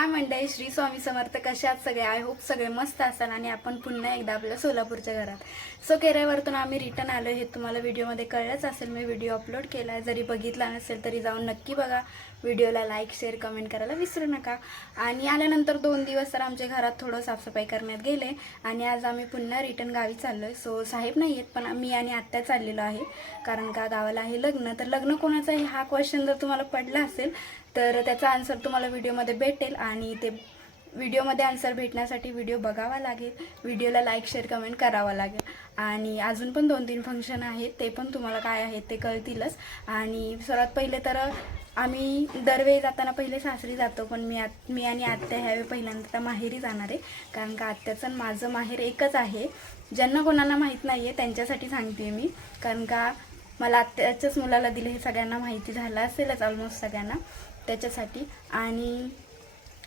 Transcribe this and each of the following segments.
काय मंडळी, श्री स्वामी समर्थ. कशात सगळे? आय होप सगळे मस्त असाल आणि आपण पुन्हा एकदा आपल्या सोलापूरच्या घरात. सो केरळवरतून आम्ही रिटर्न आलो हे तुम्हाला व्हिडिओमध्ये कळलंच असेल. मी व्हिडिओ अपलोड केला आहे, जरी बघितला नसेल तरी जाऊन नक्की बघा. व्हिडिओला लाईक शेअर कमेंट करायला विसरू नका. आणि आल्यानंतर 2 दिवस तर आमच्या घरात थोडं साफसफाई करण्यात गेले आणि आज आम्ही पुन्हा रिटर्न गावी चाललो आहे. सो साहेब नाही आहेत, पण मी आणि आत्या चाललेलो आहे, कारण का गावाला आहे लग्न. तर लग्न कोणाचं आहे हा क्वेश्चन जर तुम्हाला पडला असेल तर त्याचा आन्सर तुम्हाला व्हिडिओमध्ये भेटेल आणि ते व्हिडिओमध्ये आन्सर भेटण्यासाठी व्हिडिओ बघावा लागेल, व्हिडिओला लाईक शेअर कमेंट करावा लागेल. आणि अजून पण 2-3 फंक्शन आहेत, ते पण तुम्हाला काय आहेत ते कळतीलच. आणि सर्वात पहिले तर आम्ही दरवेळी जाताना पहिले सासरी जातो, पण मी आणि आत्या ह्यावेळी पहिल्यांदा माहेरी जाणार आहे, कारण का आत्याचं माझं माहेर एकच आहे. ज्यांना कोणाला माहीत नाही आहे त्यांच्यासाठी सांगते मी, कारण का मला आत्याच्याच मुलाला दिले हे सगळ्यांना माहिती झालं असेलच, ऑलमोस्ट सगळ्यांना, त्याच्यासाठी. आणि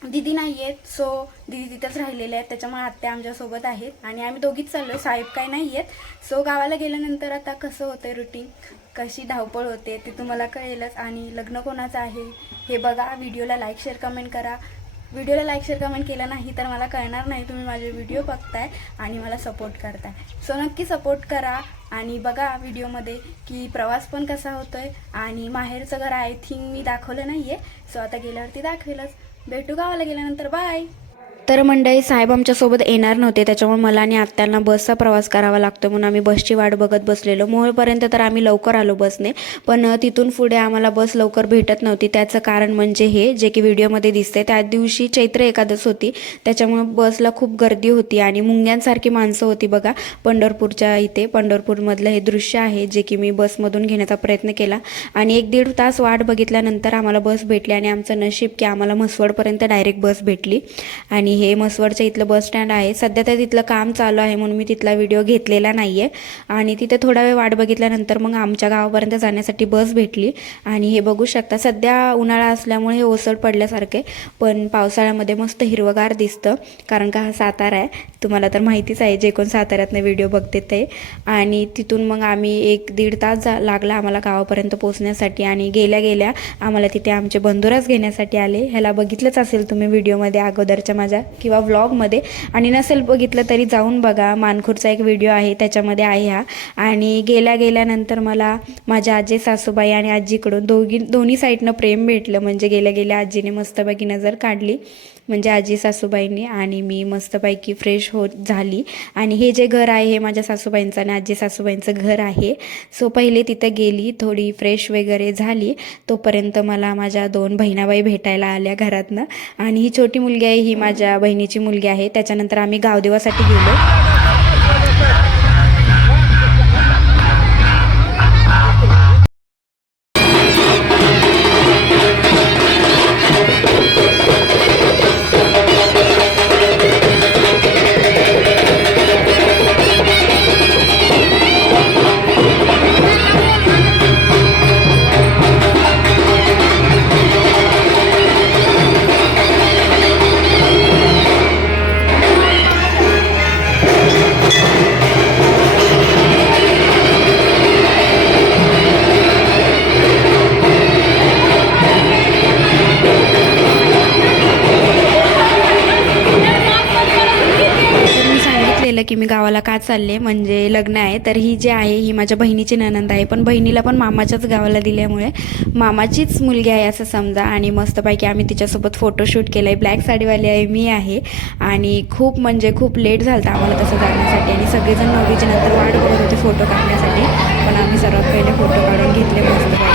दीदी नाही आहेत, सो दीदी तिथंच राहिलेले आहेत, त्याच्यामुळे आत्या आमच्यासोबत आहेत आणि आम्ही दोघीच चाललो आहे, साहेब काही नाही आहेत. सो गावाला गेल्यानंतर आता कसं होतं आहे रुटीन, कशी धावपळ होते ते तुम्हाला कळेलच. आणि लग्न कोणाचं आहे हे बघा, व्हिडिओला लाईक शेअर कमेंट करा. व्हिडिओला लाईक शेअर कमेंट केलं नाही तर मला कळणार नाही तुम्ही माझे व्हिडिओ बघताय आणि मला सपोर्ट करताय. सो नक्की सपोर्ट करा आणि बघा व्हिडिओमध्ये की प्रवास पण कसा होतो आहे. आणि माहेरचं घर आय थिंक मी दाखवलं नाही आहे, सो आता गेल्यावरती दाखवेलच. भेटू गावाला गेल्यानंतर, बाय. तर मंडळी, साहेब आमच्यासोबत येणार नव्हते, त्याच्यामुळे मला आणि आत्यांना बसचा प्रवास करावा लागतो, म्हणून आम्ही बसची वाट बघत बसलेलो. मोहोळपर्यंत तर आम्ही लवकर आलो बसने, पण तिथून पुढे आम्हाला बस लवकर भेटत नव्हती. त्याचं कारण म्हणजे हे जे की व्हिडिओमध्ये दिसते, त्या दिवशी चैत्र एकादश होती, त्याच्यामुळे बसला खूप गर्दी होती आणि मुंग्यांसारखी माणसं होती. बघा पंढरपूरच्या इथे, पंढरपूरमधलं हे दृश्य आहे जे की मी बसमधून घेण्याचा प्रयत्न केला आणि 1-1.5 तास वाट बघितल्यानंतर आम्हाला बस भेटली. आणि आमचं नशीब की आम्हाला म्हसवडपर्यंत डायरेक्ट बस भेटली. आणि हे म्हसवडचं इथलं बस स्टँड आहे. सध्या तर तिथलं काम चालू आहे म्हणून मी तिथला व्हिडिओ घेतलेला नाही आहे. आणि तिथे थोडा वेळ वाट बघितल्यानंतर मग आमच्या गावापर्यंत जाण्यासाठी बस भेटली. आणि हे बघू शकता, सध्या उन्हाळा असल्यामुळे हे ओसड पडल्यासारखे, पण पावसाळ्यामध्ये मस्त हिरवगार दिसतं, कारण का हा सातारा आहे, तुम्हाला तर माहितीच आहे जे कोण साताऱ्यातनं व्हिडिओ बघते ते. आणि तिथून मग आम्ही 1-1.5 तास लागला आम्हाला गावापर्यंत पोहोचण्यासाठी. आणि गेल्या गेल्या आम्हाला तिथे आमचे बंधुरास घेण्यासाठी आले. ह्याला बघितलंच असेल तुम्ही व्हिडिओमध्ये अगोदरच्या माझ्या किंवा व्लॉगमध्ये, आणि नसेल बघितलं तरी जाऊन बघा, मानखुरचा एक व्हिडिओ आहे त्याच्यामध्ये आहे हा. आणि गेल्यानंतर मला माझ्या आजी सासूबाई आणि आजीकडून दोन्ही साईडनं प्रेम भेटलं. म्हणजे गेल्या आजीने मस्तपैकी नजर काढली, म्हणजे आजी सासूबाईंनी, आणि मी मस्तपैकी फ्रेश होत झाली. आणि हे जे घर आहे हे माझ्या सासूबाईंचं आणि आजी सासूबाईंचं घर आहे. सो पहिले तिथं गेली, थोडी फ्रेश वगैरे झाली, तोपर्यंत मला माझ्या 2 बहिणाबाई भेटायला आल्या घरातनं. आणि ही छोटी मुलगी आहे, ही माझ्या बहिणीची मुलगी आहे. त्याच्यानंतर आम्ही गावदेवासाठी गेलो. की मी गावाला का चालले, म्हणजे लग्न आहे. तर ही जी आहे ही माझ्या बहिणीची नणंद आहे, पण बहिणीला पण मामाच्याच गावाला दिल्यामुळे मामाचीच मुलगी आहे असं समजा. आणि मस्तपैकी आम्ही तिच्यासोबत फोटोशूट केलं आहे. ब्लॅक साडीवाली आहे मी आहे. आणि खूप म्हणजे खूप लेट झालं आम्हाला तसं जाण्यासाठी, आणि सगळेजण 9वीच्या नंतर वाट बघत होते फोटो काढण्यासाठी, पण आम्ही सर्वात पहिले फोटो काढून घेतले मस्तपैकी.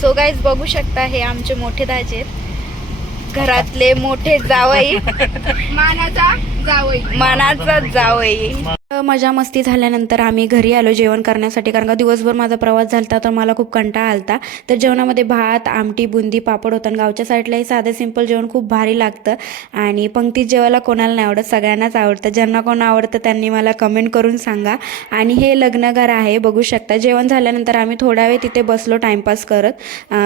सो गाईज बघू शकता, हे आमचे मोठे दाजी आहेत, घरातले मोठे जावई, मानाचा जावई. मजा मस्ती झाल्यानंतर आम्ही घरी आलो जेवण करण्यासाठी, कारण का दिवसभर माझा प्रवास झाला तर मला खूप कंटाळा आलता. तर जेवणामध्ये भात, आमटी, बुंदी, पापड होतं. गावच्या साईडलाही साधं सिंपल जेवण खूप भारी लागतं आणि पंक्तीत जेवायला कोणाला नाही आवडत, सगळ्यांनाच आवडतं. ज्यांना कोण आवडतं त्यांनी मला कमेंट करून सांगा. आणि हे लग्नघर आहे, बघू शकता. जेवण झाल्यानंतर आम्ही थोडा वेळ तिथे बसलो टाईमपास करत,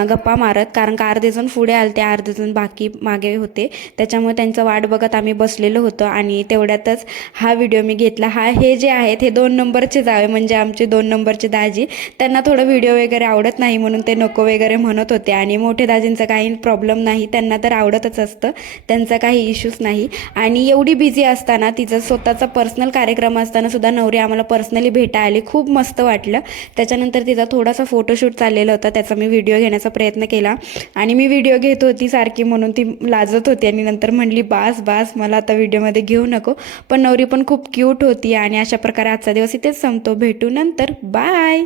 गप्पा मारत, कारण का अर्धे जण पुढे आलते, अर्धे जण बाकी मागे होते. त्याच्यामुळे त्यांचं वाट बघत आम्ही बसलेलो होतो. आणि तेवढ्यातच हा व्हिडिओ मी घेतला. हे जे आहेत हे 2 नंबरचे जावे, म्हणजे आमचे 2 नंबरचे दाजी. त्यांना थोडं व्हिडिओ वगैरे आवडत नाही म्हणून ते नको वगैरे म्हणत होते. आणि मोठे दाजींचा काही प्रॉब्लेम नाही, त्यांना तर आवडतच असतं, त्यांचा काही इश्यूज नाही. आणि एवढी बिझी असताना, तिचा स्वतःचा पर्सनल कार्यक्रम असताना सुद्धा नवरी आम्हाला पर्सनली भेटायला आली, खूप मस्त वाटलं. त्याच्यानंतर तिचा थोडासा फोटोशूट चाललेला होता, त्याचा मी व्हिडिओ घेण्याचा प्रयत्न केला. आणि मी व्हिडिओ घेत होती सारखी म्हणून ती लाजत होती आणि नंतर म्हणली बास बास, मला आता व्हिडिओमध्ये घेऊ नको. पण नवरी पण खूप क्यूट होती. आणि अशा प्रकारे आजचा दिवस इथेच संपतो. भेटू नंतर, बाय.